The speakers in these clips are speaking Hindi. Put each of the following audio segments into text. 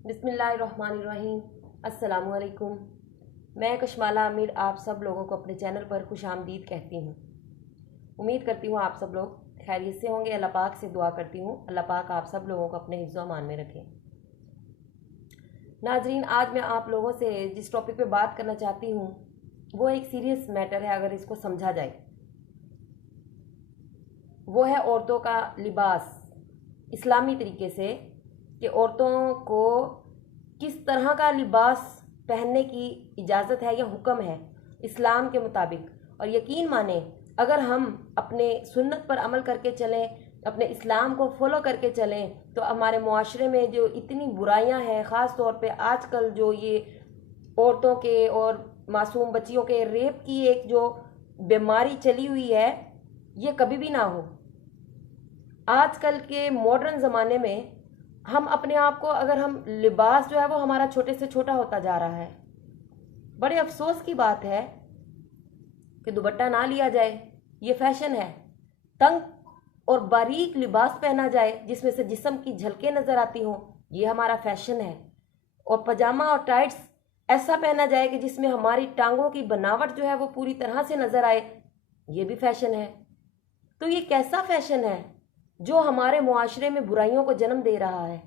बिस्मिल्लाहिर्रहमानिर्रहीम। अस्सलामुअलैकुम। मैं कशमाला आमिर आप सब लोगों को अपने चैनल पर खुशामदीद कहती हूँ। उम्मीद करती हूँ आप सब लोग खैरियत से होंगे। अल्लाह पाक से दुआ करती हूँ अल्लाह पाक आप सब लोगों को अपने हिफ्ज़-ओ अमान में रखें। नाजरीन, आज मैं आप लोगों से जिस टॉपिक पे बात करना चाहती हूँ वो एक सीरियस मैटर है अगर इसको समझा जाए। वो है औरतों का लिबास इस्लामी तरीके से, कि औरतों को किस तरह का लिबास पहनने की इजाज़त है या हुक्म है इस्लाम के मुताबिक। और यकीन माने, अगर हम अपने सुन्नत पर अमल करके चलें, अपने इस्लाम को फॉलो करके चलें, तो हमारे मुआशरे में जो इतनी बुराइयां हैं, ख़ास तौर पे आजकल जो ये औरतों के और मासूम बच्चियों के रेप की एक जो बीमारी चली हुई है, ये कभी भी ना हो। आजकल के मॉडर्न ज़माने में हम अपने आप को, अगर हम लिबास जो है वो हमारा छोटे से छोटा होता जा रहा है। बड़े अफसोस की बात है कि दुपट्टा ना लिया जाए, ये फैशन है। तंग और बारीक लिबास पहना जाए जिसमें से जिस्म की झलकें नज़र आती हों, ये हमारा फैशन है। और पजामा और टाइट्स ऐसा पहना जाए कि जिसमें हमारी टांगों की बनावट जो है वो पूरी तरह से नज़र आए, ये भी फैशन है। तो ये कैसा फैशन है जो हमारे मुआशरे में बुराइयों को जन्म दे रहा है।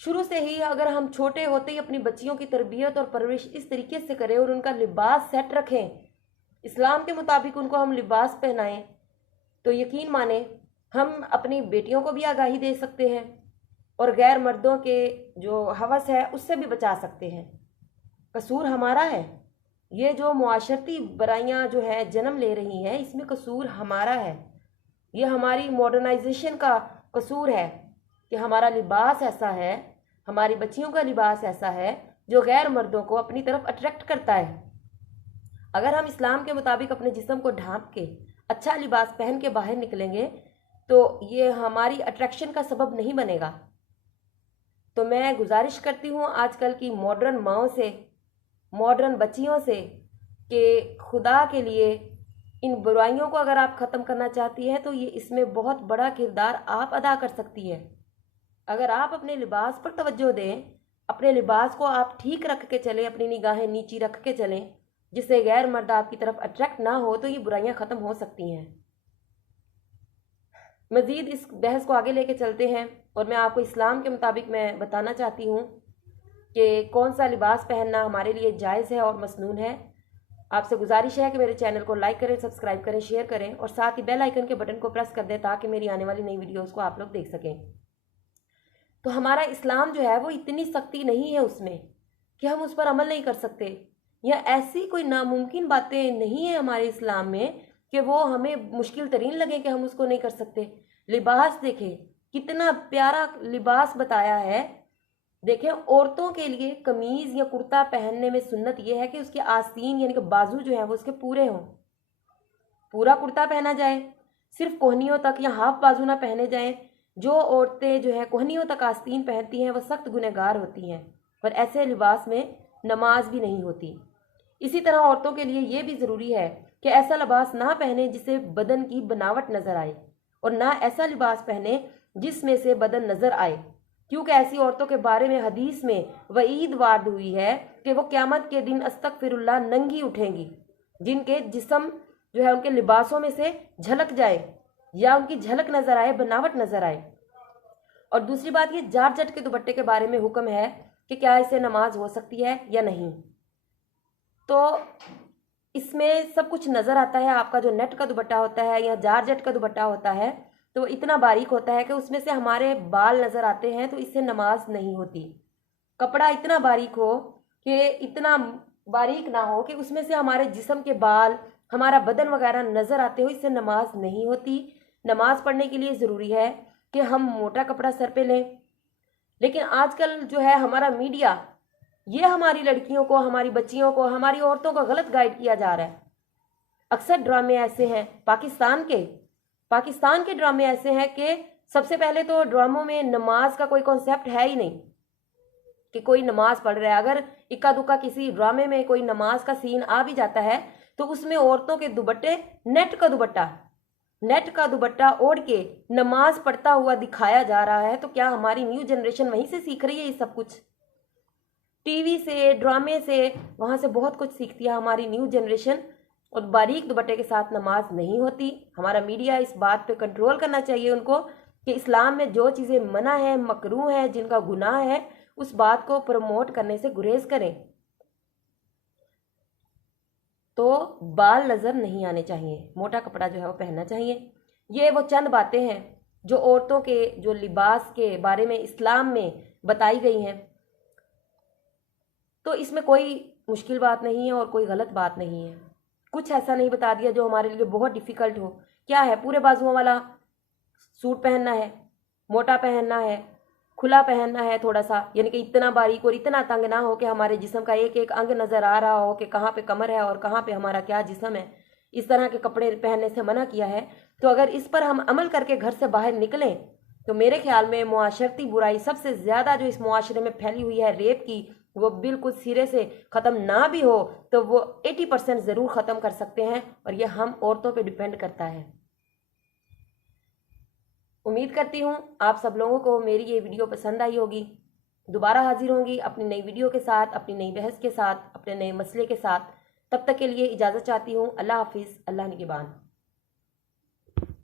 शुरू से ही अगर हम छोटे होते ही अपनी बच्चियों की तरबियत और परवरिश इस तरीके से करें और उनका लिबास सेट रखें, इस्लाम के मुताबिक उनको हम लिबास पहनाएं, तो यकीन माने हम अपनी बेटियों को भी आगाही दे सकते हैं और गैर मर्दों के जो हवस है उससे भी बचा सकते हैं। कसूर हमारा है। ये जो मुआशरती बुराइयां जो है जन्म ले रही हैं, इसमें कसूर हमारा है। ये हमारी मॉडर्नाइजेशन का कसूर है कि हमारा लिबास ऐसा है, हमारी बच्चियों का लिबास ऐसा है जो गैर मर्दों को अपनी तरफ अट्रैक्ट करता है। अगर हम इस्लाम के मुताबिक अपने जिस्म को ढांप के अच्छा लिबास पहन के बाहर निकलेंगे तो ये हमारी अट्रैक्शन का सबब नहीं बनेगा। तो मैं गुजारिश करती हूँ आजकल की मॉडर्न माओं से, मॉडर्न बच्चियों से, कि खुदा के लिए इन बुराइयों को अगर आप ख़त्म करना चाहती हैं तो ये इसमें बहुत बड़ा किरदार आप अदा कर सकती हैं। अगर आप अपने लिबास पर तवज्जो दें, अपने लिबास को आप ठीक रख के चलें, अपनी निगाहें नीची रख के चलें, जिससे गैर मर्द आपकी तरफ अट्रैक्ट ना हो, तो ये बुराइयां ख़त्म हो सकती हैं। मज़ीद इस बहस को आगे लेके चलते हैं और मैं आपको इस्लाम के मुताबिक मैं बताना चाहती हूँ कि कौन सा लिबास पहनना हमारे लिए जायज़ है और मसनून है। आपसे गुजारिश है कि मेरे चैनल को लाइक करें, सब्सक्राइब करें, शेयर करें और साथ ही बेल आइकन के बटन को प्रेस कर दें ताकि मेरी आने वाली नई वीडियोस को आप लोग देख सकें। तो हमारा इस्लाम जो है वो इतनी सख्ती नहीं है उसमें कि हम उस पर अमल नहीं कर सकते, या ऐसी कोई नामुमकिन बातें नहीं है हमारे इस्लाम में कि वो हमें मुश्किल तरीन लगे कि हम उसको नहीं कर सकते। लिबास देखें, कितना प्यारा लिबास बताया है। देखें, औरतों के लिए कमीज या कुर्ता पहनने में सुन्नत यह है कि उसके आस्तीन यानी कि बाजू जो है वो उसके पूरे हों। पूरा कुर्ता पहना जाए, सिर्फ कोहनियों तक या हाफ बाजू ना पहने जाएं। जो औरतें जो है कोहनियों तक आस्तीन पहनती हैं वो सख्त गुनहगार होती हैं, पर ऐसे लिबास में नमाज भी नहीं होती। इसी तरह औरतों के लिए ये भी ज़रूरी है कि ऐसा लिबास ना पहने जिससे बदन की बनावट नज़र आए, और ना ऐसा लिबास पहने जिसमें से बदन नज़र आए, क्योंकि ऐसी औरतों के बारे में हदीस में वईद वार्द हुई है कि वो क़यामत के दिन अस्तगफिरुल्लाह नंगी उठेंगी, जिनके जिस्म जो है उनके लिबासों में से झलक जाए या उनकी झलक नज़र आए, बनावट नज़र आए। और दूसरी बात, ये जारजट के दुपट्टे के बारे में हुक्म है कि क्या इससे नमाज हो सकती है या नहीं। तो इसमें सब कुछ नज़र आता है। आपका जो नेट का दुपट्टा होता है या जारजट का दुपट्टा होता है तो इतना बारीक होता है कि उसमें से हमारे बाल नज़र आते हैं, तो इससे नमाज नहीं होती। कपड़ा इतना बारीक हो कि इतना बारीक ना हो कि उसमें से हमारे जिस्म के बाल, हमारा बदन वगैरह नज़र आते हो, इससे नमाज नहीं होती। नमाज पढ़ने के लिए ज़रूरी है कि हम मोटा कपड़ा सर पे लें। लेकिन आजकल जो है हमारा मीडिया, ये हमारी लड़कियों को, हमारी बच्चियों को, हमारी औरतों को गलत गाइड किया जा रहा है। अक्सर ड्रामे ऐसे हैं पाकिस्तान के ड्रामे ऐसे हैं कि सबसे पहले तो ड्रामों में नमाज का कोई कॉन्सेप्ट है ही नहीं कि कोई नमाज पढ़ रहा है। अगर इक्का दुक्का किसी ड्रामे में कोई नमाज का सीन आ भी जाता है तो उसमें औरतों के दुपट्टे नेट का दुपट्टा, नेट का दुपट्टा ओढ़ के नमाज पढ़ता हुआ दिखाया जा रहा है, तो क्या हमारी न्यू जनरेशन वहीं से सीख रही है ये सब कुछ? टीवी से, ड्रामे से, वहाँ से बहुत कुछ सीखती है हमारी न्यू जनरेशन। और बारीक दुपट्टे के साथ नमाज नहीं होती। हमारा मीडिया इस बात पे कंट्रोल करना चाहिए उनको कि इस्लाम में जो चीज़ें मना है, मकरूह है, जिनका गुनाह है, उस बात को प्रमोट करने से गुरेज करें। तो बाल नज़र नहीं आने चाहिए, मोटा कपड़ा जो है वो पहनना चाहिए। ये वो चंद बातें हैं जो औरतों के जो लिबास के बारे में इस्लाम में बताई गई हैं। तो इसमें कोई मुश्किल बात नहीं है और कोई गलत बात नहीं है। कुछ ऐसा नहीं बता दिया जो हमारे लिए बहुत डिफ़िकल्ट हो। क्या है, पूरे बाजुओं वाला सूट पहनना है, मोटा पहनना है, खुला पहनना है थोड़ा सा, यानी कि इतना बारीक और इतना तंग ना हो कि हमारे जिस्म का एक एक अंग नज़र आ रहा हो कि कहाँ पे कमर है और कहाँ पे हमारा क्या जिस्म है। इस तरह के कपड़े पहनने से मना किया है। तो अगर इस पर हम अमल करके घर से बाहर निकलें तो मेरे ख्याल में मुआशरती बुराई सबसे ज़्यादा जो इस मुआशरे में फैली हुई है, रेप की, वो बिल्कुल सिरे से ख़त्म ना भी हो तो वो 80% ज़रूर ख़त्म कर सकते हैं। और ये हम औरतों पे डिपेंड करता है। उम्मीद करती हूँ आप सब लोगों को मेरी ये वीडियो पसंद आई होगी। दोबारा हाजिर होंगी अपनी नई वीडियो के साथ, अपनी नई बहस के साथ, अपने नए मसले के साथ। तब तक के लिए इजाज़त चाहती हूँ। अल्लाह हाफिज़, अल्लाह निगहबान।